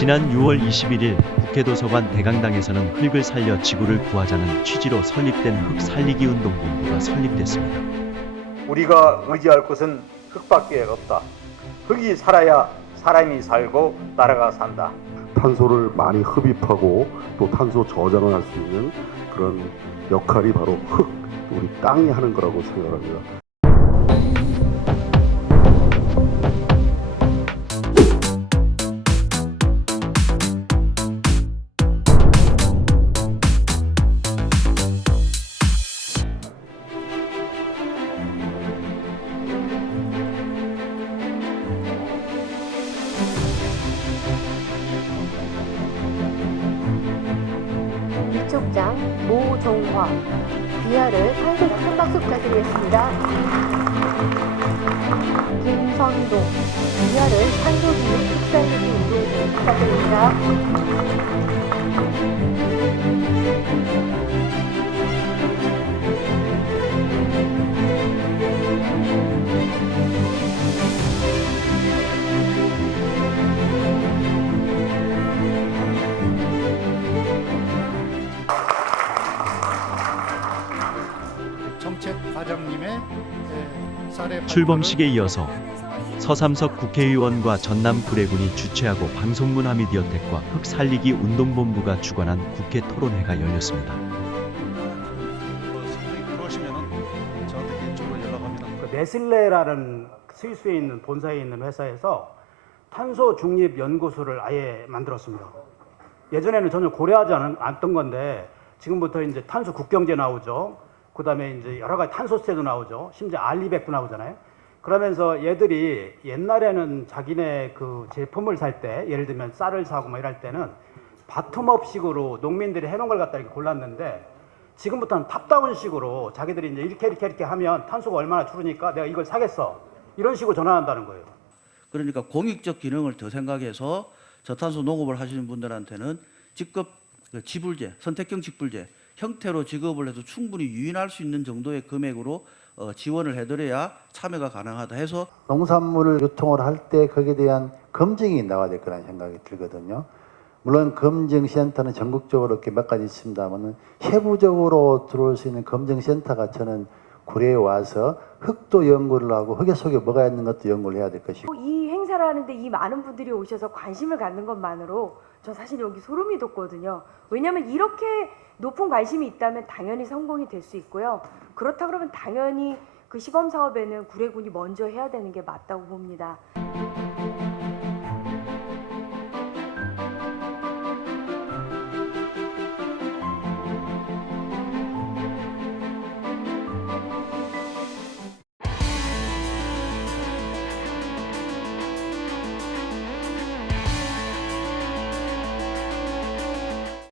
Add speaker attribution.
Speaker 1: 지난 6월 21일 국회 도서관 대강당에서는 흙을 살려 지구를 구하자는 취지로 설립된 흙 살리기 운동본부가 설립됐습니다.
Speaker 2: 우리가 의지할 곳은 흙밖에 없다. 흙이 살아야 사람이 살고 나라가 산다.
Speaker 3: 탄소를 많이 흡입하고 또 탄소 저장을 할 수 있는 그런 역할이 바로 흙, 우리 땅이 하는 거라고 생각합니다.
Speaker 4: 이촉장 모종화 귀하를 탄소 큰 박수 부탁드리겠습니다. 귀하를 탄소 비율 흑살리기 운동 부탁드립니다.
Speaker 1: 출범식에 이어서 서삼석 국회의원과 전남 구례군이 주최하고 방송문화 미디어텍과 흙 살리기 운동본부가 주관한 국회 토론회가
Speaker 5: 열렸습니다.
Speaker 6: 그 네슬레라는 스위스에 있는 본사에 있는 회사에서 탄소 중립 연구소를 아예 만들었습니다. 예전에는 전혀 고려하지 않- 않던 건데 지금부터 이제 탄소 국경제 나오죠. 그 다음에 이제 여러 가지 탄소세도 나오죠. 심지어 알리백도 나오잖아요. 그러면서 얘들이 옛날에는 자기네 그 제품을 살 때 예를 들면 쌀을 사고 뭐 이럴 때는 바텀업식으로 농민들이 해놓은 걸 갖다 이렇게 골랐는데 지금부터는 탑다운식으로 자기들이 이제 이렇게 이렇게 이렇게 하면 탄소가 얼마나 줄으니까 내가 이걸 사겠어 이런 식으로 전환한다는 거예요.
Speaker 7: 그러니까 공익적 기능을 더 생각해서 저탄소 농업을 하시는 분들한테는 직급 그 지불제, 선택형 직불제 형태로 지급을 해서 충분히 유인할 수 있는 정도의 금액으로 어, 지원을 해드려야 참여가 가능하다 해서
Speaker 8: 농산물을 유통을 할 때 거기에 대한 검증이 나와야 될 거라는 생각이 들거든요. 물론 검증센터는 전국적으로 이렇게 몇 가지 있습니다만은 세부적으로 들어올 수 있는 검증센터가 저는 구례에 와서 흙도 연구를 하고 흙의 속에 뭐가 있는 것도 연구를 해야 될 것이고
Speaker 9: 이 행사를 하는데 이 많은 분들이 오셔서 관심을 갖는 것만으로 저 사실 여기 소름이 돋거든요. 왜냐하면 이렇게 높은 관심이 있다면 당연히 성공이 될 수 있고요. 그렇다 그러면 당연히 그 시범 사업에는 구례군이 먼저 해야 되는 게 맞다고 봅니다.